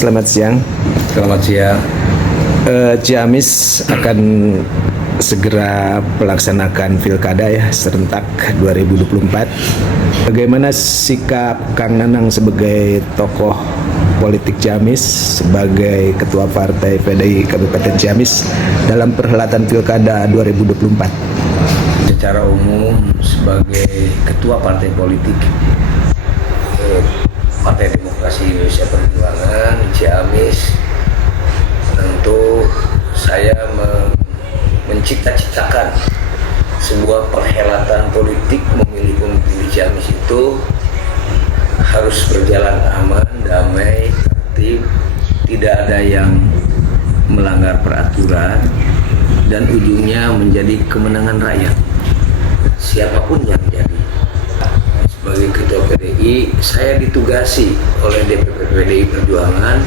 selamat siang. Selamat siang. Ciamis akan segera melaksanakan pilkada ya serentak 2024. Bagaimana sikap Kang Nanang sebagai tokoh politik Ciamis, sebagai ketua partai PDI Kabupaten Ciamis dalam perhelatan pilkada 2024? Secara umum sebagai ketua partai politik Partai Demokrasi Indonesia Perjuangan Ciamis, tentu saya mencita-citakan sebuah perhelatan politik memilih pemimpin Ciamis itu harus berjalan aman, damai, tertib, tidak ada yang melanggar peraturan, dan ujungnya menjadi kemenangan rakyat siapapun yang jadi. Sebagai ketua PDI, saya ditugasi oleh DPP PDI Perjuangan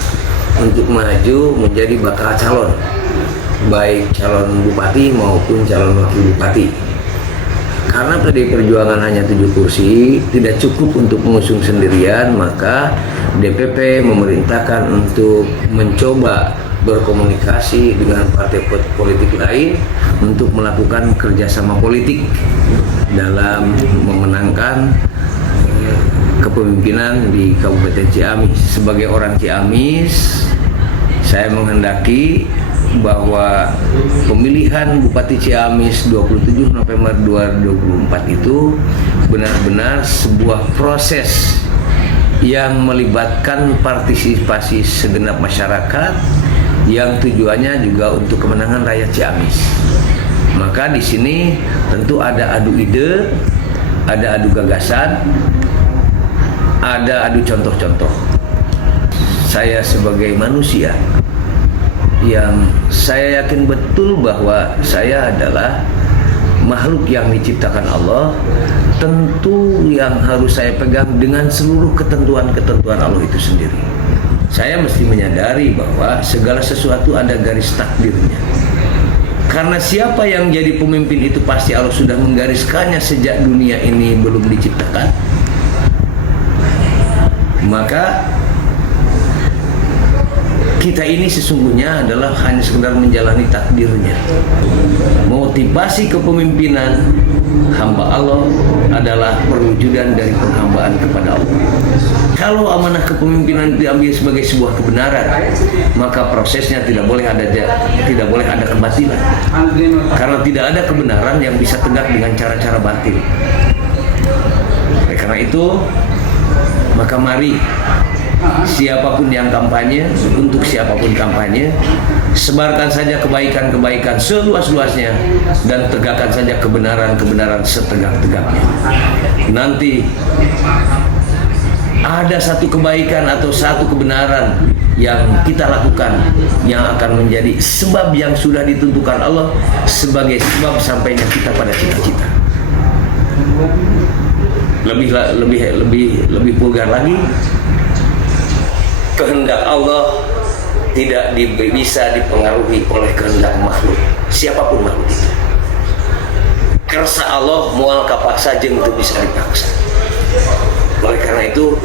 untuk maju menjadi bakal calon, baik calon bupati maupun calon wakil bupati. Karena PDI Perjuangan hanya 7 kursi, tidak cukup untuk mengusung sendirian, maka DPP memerintahkan untuk mencoba berkomunikasi dengan partai politik lain untuk melakukan kerjasama politik dalam memenangkan kepemimpinan di Kabupaten Ciamis. Sebagai orang Ciamis, saya menghendaki bahwa pemilihan Bupati Ciamis 27 November 2024 itu benar-benar sebuah proses yang melibatkan partisipasi segenap masyarakat yang tujuannya juga untuk kemenangan rakyat Ciamis. Maka di sini tentu ada adu ide, ada adu gagasan, ada adu contoh-contoh. Saya sebagai manusia yang saya yakin betul bahwa saya adalah makhluk yang diciptakan Allah, tentu yang harus saya pegang dengan seluruh ketentuan-ketentuan Allah itu sendiri. Saya mesti menyadari bahwa segala sesuatu ada garis takdirnya. Karena siapa yang jadi pemimpin itu pasti Allah sudah menggariskannya sejak dunia ini belum diciptakan. Maka kita ini sesungguhnya adalah hanya sekedar menjalani takdirnya. Motivasi kepemimpinan hamba Allah adalah perwujudan dari penghambaan kepada Allah. Kalau amanah kepemimpinan diambil sebagai sebuah kebenaran, maka prosesnya tidak boleh ada kebatilan. Karena tidak ada kebenaran yang bisa tegak dengan cara-cara batil. Oleh karena itu, maka mari siapapun yang kampanye, untuk siapapun kampanye, sebarkan saja kebaikan-kebaikan seluas-luasnya dan tegakkan saja kebenaran-kebenaran setegak-tegaknya. Nanti ada satu kebaikan atau satu kebenaran yang kita lakukan yang akan menjadi sebab yang sudah ditentukan Allah sebagai sebab sampainya kita pada cita-cita. Lebih vulgar lagi, kehendak Allah tidak bisa dipengaruhi oleh kehendak makhluk, siapapun makhluk itu. Kersa Allah mual kapaksa jeung teu bisa dipaksa. Oleh karena itu,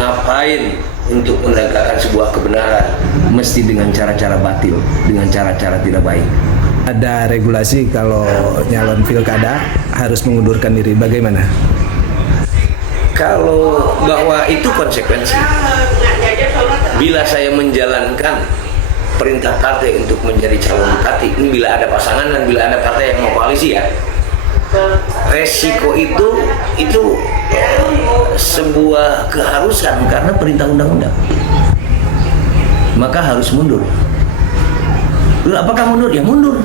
ngapain untuk menegakkan sebuah kebenaran mesti dengan cara-cara batil, dengan cara-cara tidak baik. Ada regulasi kalau nyalon pilkada harus mengundurkan diri, bagaimana? Kalau bahwa itu konsekuensi. Bila saya menjalankan perintah partai untuk menjadi calon bupati, ini bila ada pasangan dan bila ada partai yang mau koalisi ya, resiko itu sebuah keharusan karena perintah undang-undang. Maka harus mundur. Lalu apakah mundur? Ya mundur.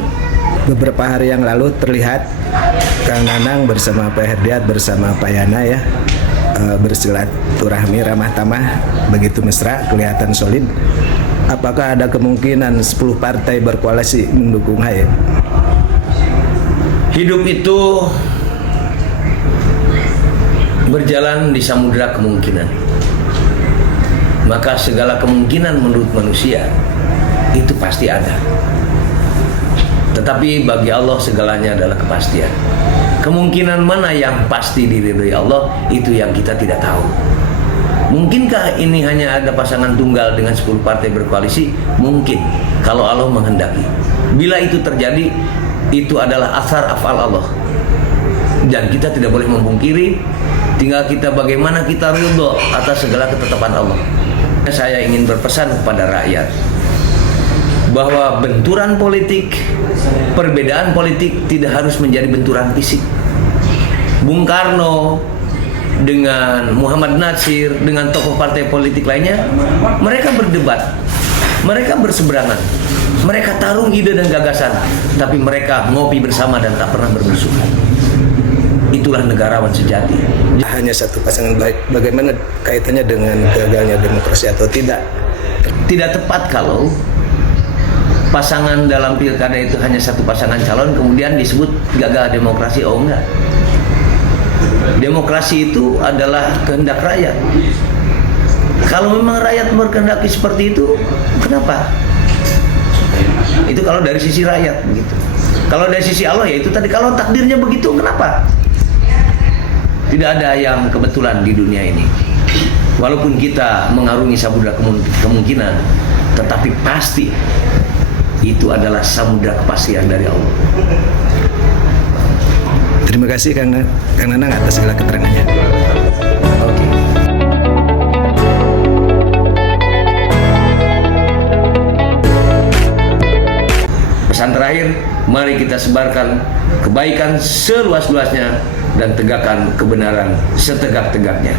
Beberapa hari yang lalu terlihat Kang Nanang bersama Pak Herdiat bersama Pak Yana ya bersilaturahmi ramah tamah, begitu mesra, kelihatan solid. Apakah ada kemungkinan 10 partai berkoalisi mendukung Haye? Hidup itu berjalan di samudera kemungkinan. Maka segala kemungkinan menurut manusia itu pasti ada. Tetapi bagi Allah segalanya adalah kepastian. Kemungkinan mana yang pasti diridhoi Allah, itu yang kita tidak tahu. Mungkinkah ini hanya ada pasangan tunggal dengan 10 partai berkoalisi? Mungkin, kalau Allah menghendaki. Bila itu terjadi, itu adalah asar afal Allah. Dan kita tidak boleh memungkiri, tinggal kita bagaimana kita ridho atas segala ketetapan Allah. Saya ingin berpesan kepada rakyat bahwa benturan politik, perbedaan politik tidak harus menjadi benturan fisik. Bung Karno dengan Muhammad Natsir, dengan tokoh partai politik lainnya, mereka berdebat, mereka berseberangan, mereka tarung ide dan gagasan, tapi mereka ngopi bersama dan tak pernah bermusuhan. Itulah negarawan sejati. Hanya satu pasangan baik, bagaimana kaitannya dengan gagalnya demokrasi atau tidak? Tidak tepat kalau pasangan dalam pilkada itu hanya satu pasangan calon kemudian disebut gagal demokrasi. Oh enggak. Demokrasi itu adalah kehendak rakyat. Kalau memang rakyat berkehendaki seperti itu, kenapa? Itu kalau dari sisi rakyat begitu. Kalau dari sisi Allah ya itu tadi, kalau takdirnya begitu, kenapa? Tidak ada yang kebetulan di dunia ini. Walaupun kita mengarungi samudra kemungkinan, tetapi pasti itu adalah samudra kepastian dari Allah. Terima kasih Kang Nanang atas segala keterangannya. Oke. Pesan terakhir, mari kita sebarkan kebaikan seluas-luasnya dan tegakkan kebenaran setegak-tegaknya.